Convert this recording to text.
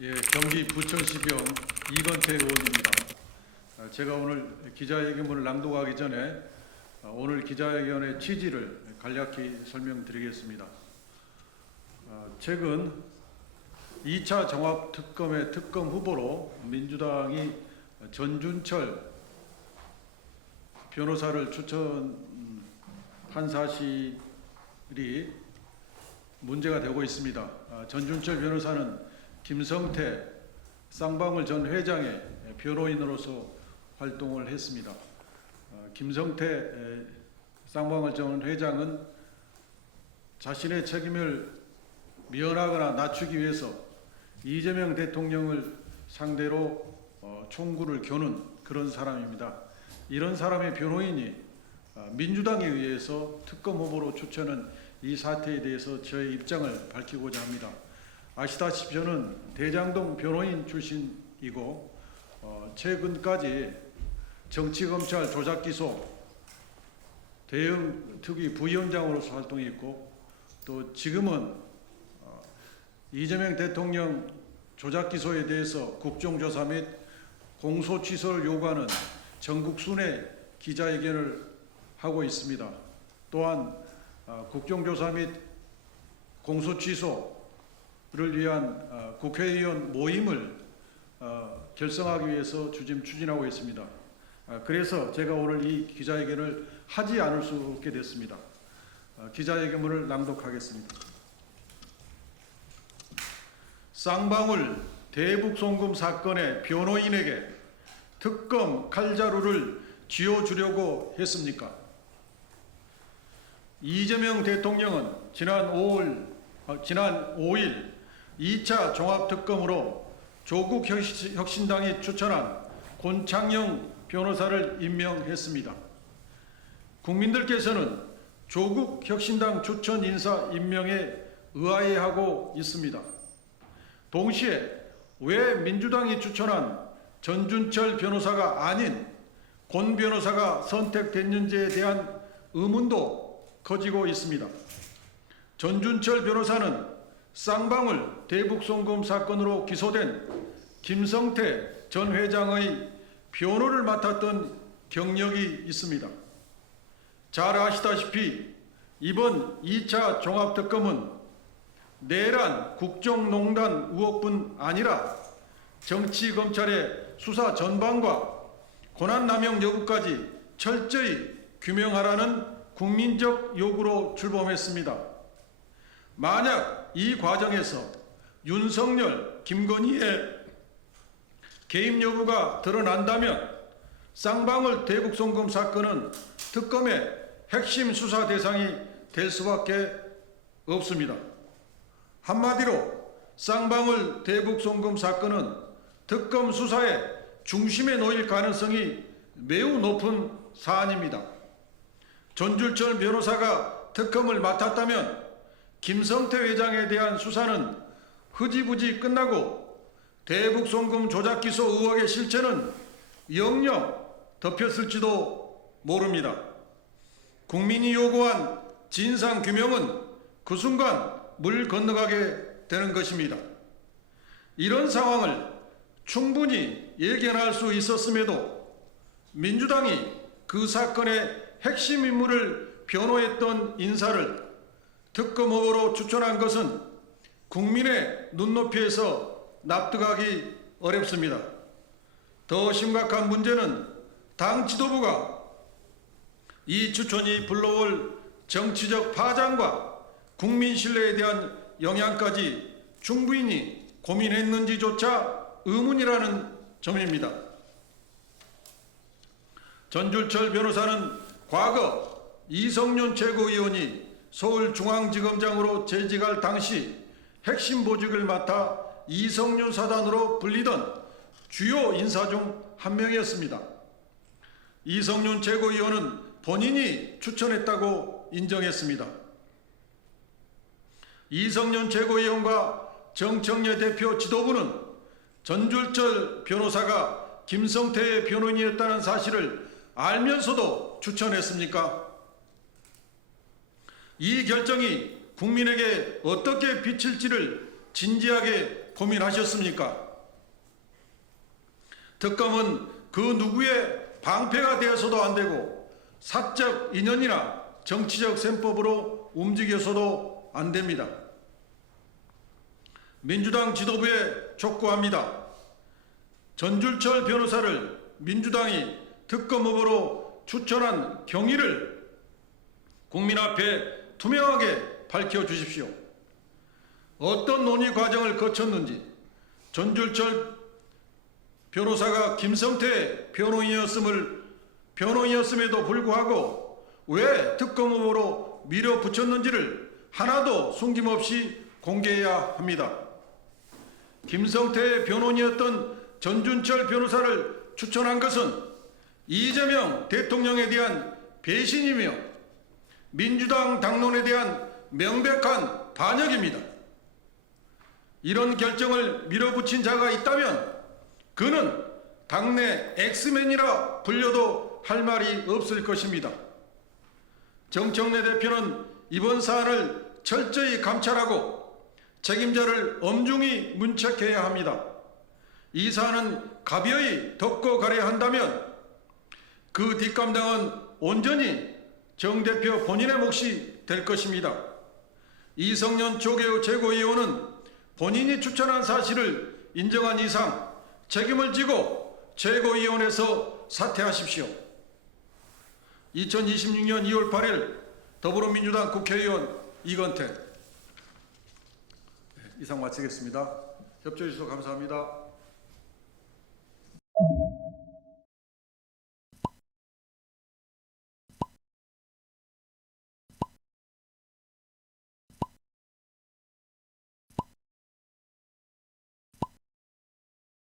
예, 경기 부천시병 이건태 의원입니다. 제가 오늘 기자회견문을 낭독하기 전에 오늘 기자회견의 취지를 간략히 설명드리겠습니다. 최근 2차 종합특검의 특검 후보로 민주당이 전준철 변호사를 추천한 사실이 문제가 되고 있습니다. 전준철 변호사는 김성태 쌍방울 전 회장의 변호인으로서 활동을 했습니다. 김성태 쌍방울 전 회장은 자신의 책임을 면하거나 낮추기 위해서 이재명 대통령을 상대로 총구를 겨눈 그런 사람입니다. 이런 사람의 변호인이 민주당에 의해서 특검 후보로 추천한 이 사태에 대해서 저의 입장을 밝히고자 합니다. 아시다시피 저는 대장동 변호인 출신이고 최근까지 정치검찰 조작기소 대응특위 부위원장으로서 활동했고 또 지금은 이재명 대통령 조작기소에 대해서 국정조사 및 공소취소를 요구하는 전국 순회 기자회견을 하고 있습니다. 또한 국정조사 및 공소취소를 위한 국회의원 모임을 결성하기 위해서 추진하고 있습니다. 그래서 제가 오늘 이 기자회견을 하지 않을 수 없게 됐습니다. 기자회견문을 낭독하겠습니다. 쌍방울 대북송금 사건의 변호인에게 특검 칼자루를 쥐어주려고 했습니까? 이재명 대통령은 지난 5일 2차 종합특검으로 조국혁신당이 추천한 권창영 변호사를 임명했습니다. 국민들께서는 조국혁신당 추천 인사 임명에 의아해하고 있습니다. 동시에 왜 민주당이 추천한 전준철 변호사가 아닌 권 변호사가 선택됐는지에 대한 의문도 커지고 있습니다. 전준철 변호사는 쌍방울 대북송금 사건으로 기소된 김성태 전 회장의 변호를 맡았던 경력이 있습니다. 잘 아시다시피 이번 2차 종합특검은 내란 국정농단 의혹뿐 아니라 정치검찰의 수사 전반과 권한남용 여부까지 철저히 규명하라는 국민적 요구로 출범했습니다. 만약 이 과정에서 윤석열, 김건희의 개입 여부가 드러난다면 쌍방울 대북송금 사건은 특검의 핵심 수사 대상이 될 수밖에 없습니다. 한마디로 쌍방울 대북송금 사건은 특검 수사의 중심에 놓일 가능성이 매우 높은 사안입니다. 전준철 변호사가 특검을 맡았다면 김성태 회장에 대한 수사는 흐지부지 끝나고 대북송금 조작기소 의혹의 실체는 영영 덮였을지도 모릅니다. 국민이 요구한 진상규명은 그 순간 물 건너가게 되는 것입니다. 이런 상황을 충분히 예견할 수 있었음에도 민주당이 그 사건의 핵심 인물을 변호했던 인사를 특검 후보로 추천한 것은 국민의 눈높이에서 납득하기 어렵습니다. 더 심각한 문제는 당 지도부가 이 추천이 불러올 정치적 파장과 국민 신뢰에 대한 영향까지 충분히 고민했는지조차 의문이라는 점입니다. 전준철 변호사는 과거 이성윤 최고위원이 서울중앙지검장으로 재직할 당시 핵심 보직을 맡아 이성윤 사단으로 불리던 주요 인사 중 한 명이었습니다. 이성윤 최고위원은 본인이 추천했다고 인정했습니다. 이성윤 최고위원과 정청래 대표 지도부는 전준철 변호사가 김성태의 변호인이었다는 사실을 알면서도 추천했습니까? 이 결정이 국민에게 어떻게 비칠지를 진지하게 고민하셨습니까? 특검은 그 누구의 방패가 되어서도 안 되고 사적 인연이나 정치적 셈법으로 움직여서도 안 됩니다. 민주당 지도부에 촉구합니다. 전줄철 변호사를 민주당이 특검 후보로 추천한 경위를 국민 앞에 투명하게 밝혀주십시오. 어떤 논의 과정을 거쳤는지, 전줄철 변호사가 김성태 변호인이었음에도 불구하고 왜 특검 후보로 밀어붙였는지를 하나도 숨김없이 공개해야 합니다. 김성태 변호인이었던 전준철 변호사를 추천한 것은 이재명 대통령에 대한 배신이며 민주당 당론에 대한 명백한 반역입니다. 이런 결정을 밀어붙인 자가 있다면 그는 당내 엑스맨이라 불려도 할 말이 없을 것입니다. 정청래 대표는 이번 사안을 철저히 감찰하고 책임자를 엄중히 문책해야 합니다. 이 사안은 가벼이 덮고 가려 한다면 그 뒷감당은 온전히 정 대표 본인의 몫이 될 것입니다. 이성년 조계호 최고위원은 본인이 추천한 사실을 인정한 이상 책임을 지고 최고위원회에서 사퇴하십시오. 2026년 2월 8일 더불어민주당 국회의원 이건택. 이상 마치겠습니다. 협조해 주셔서 감사합니다.